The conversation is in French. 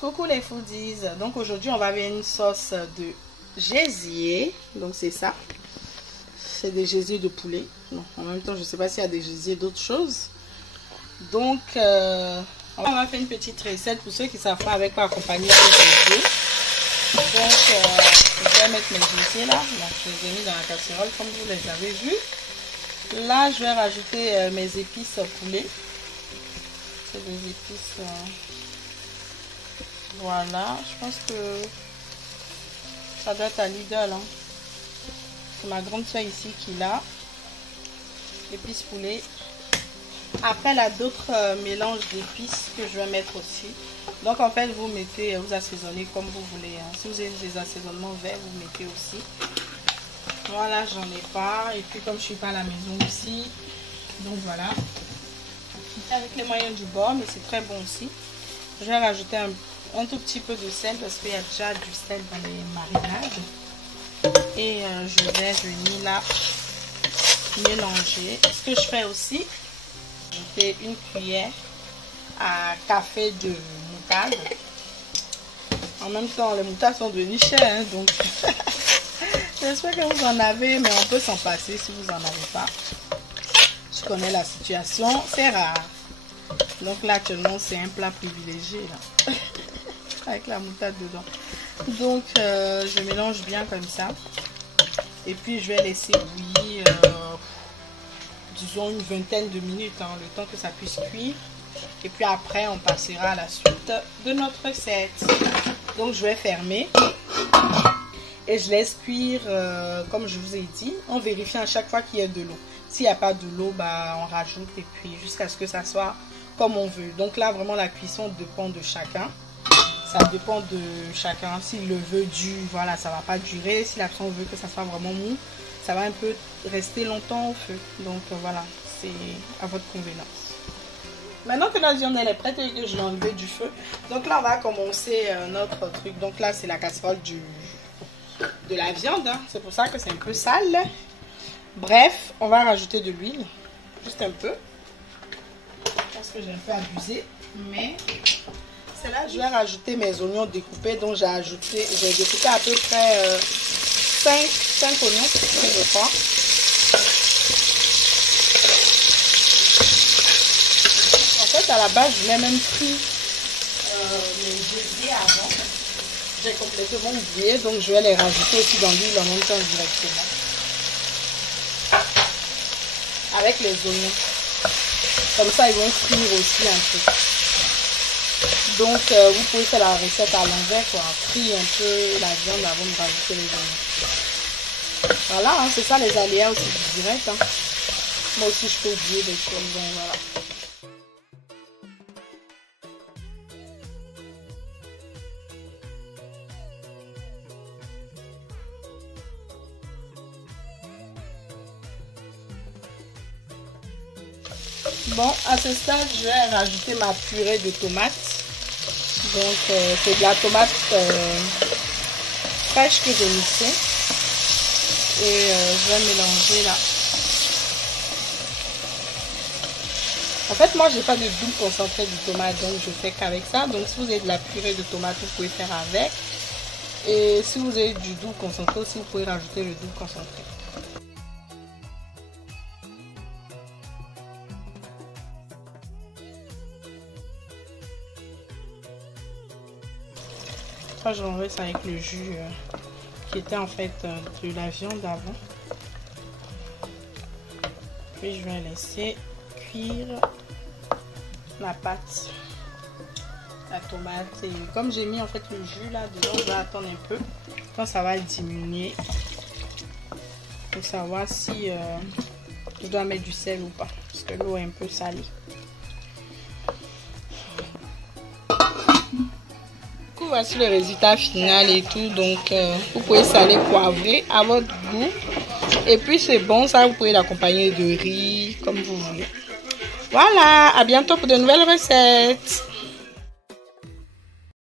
Coucou les foodies, donc aujourd'hui on va faire une sauce de gésier, donc c'est ça, c'est des gésiers de poulet, non, en même temps je sais pas s'il y a des gésiers d'autres choses, donc on va faire une petite recette pour ceux qui ne savent pas avec quoi accompagner les gésiers. Donc je vais mettre mes gésiers là, donc je les ai mis dans la casserole comme vous les avez vus. Là je vais rajouter mes épices poulet, c'est des épices... Voilà, je pense que ça doit être à Lidl. Hein. C'est ma grande soeur ici qui l'a. Épices poulet. Après, elle a d'autres mélanges d'épices que je vais mettre aussi. Donc, en fait, vous mettez, vous assaisonnez comme vous voulez. Hein. Si vous avez des assaisonnements verts, vous mettez aussi. Voilà, j'en ai pas. Et puis, comme je suis pas à la maison aussi, donc voilà. Avec les moyens du bord, mais c'est très bon aussi. Je vais rajouter un tout petit peu de sel parce qu'il y a déjà du sel dans les marinades. Et je vais venir là mélanger. Ce que je fais aussi, je fais une cuillère à café de moutarde. En même temps, les moutardes sont devenues chères, hein, donc j'espère que vous en avez, mais on peut s'en passer si vous n'en avez pas. Je connais la situation, c'est rare. Donc là actuellement c'est un plat privilégié là. Avec la moutarde dedans. Donc je mélange bien comme ça. Et puis je vais laisser bouillir disons une vingtaine de minutes, hein, le temps que ça puisse cuire. Et puis après on passera à la suite de notre recette. Donc je vais fermer. Et je laisse cuire comme je vous ai dit. On vérifie à chaque fois qu'il y a de l'eau. S'il n'y a pas de l'eau, bah, on rajoute et puis jusqu'à ce que ça soit comme on veut. Donc là vraiment la cuisson dépend de chacun. Ça dépend de chacun. S'il le veut dur, voilà, ça va pas durer. Si la personne veut que ça soit vraiment mou, ça va un peu rester longtemps au feu. Donc voilà, c'est à votre convenance. Maintenant que la viande elle est prête et que je l'ai enlevée du feu, donc là on va commencer notre truc. Donc là c'est la casserole de la viande, hein. C'est pour ça que c'est un peu sale. Bref, on va rajouter de l'huile, juste un peu. Parce que j'ai un peu abusé, mais c'est là que je vais rajouter mes oignons découpés. Donc j'ai découpé à peu près 5 oignons, je crois. En fait, à la base, je l'ai même pris les gésiers avant. J'ai complètement oublié, donc je vais les rajouter aussi dans l'huile en même temps directement. Avec les oignons. Comme ça, ils vont frire aussi un peu. Donc, vous pouvez faire la recette à l'envers, quoi. Frire un peu la viande avant de rajouter les oignons. Voilà, hein, c'est ça les aléas aussi du direct. Hein. Moi aussi, je peux oublier des choses. Donc, voilà. Bon, à ce stade, je vais rajouter ma purée de tomates. Donc, c'est de la tomate fraîche que j'ai mixée. Et je vais mélanger là. En fait, moi, j'ai pas de double concentré de tomate, donc je fais qu'avec ça. Donc, si vous avez de la purée de tomate, vous pouvez faire avec. Et si vous avez du double concentré aussi, vous pouvez rajouter le double concentré. Je renverse avec le jus qui était en fait de la viande avant. Puis je vais laisser cuire la pâte, la tomate. Et comme j'ai mis en fait le jus là dedans, je vais attendre un peu quand ça va diminuer pour savoir si je dois mettre du sel ou pas, parce que l'eau est un peu salée. Voici le résultat final et tout, donc vous pouvez saler, poivrer à votre goût et puis c'est bon, ça vous pouvez l'accompagner de riz comme vous voulez. Voilà, à bientôt pour de nouvelles recettes.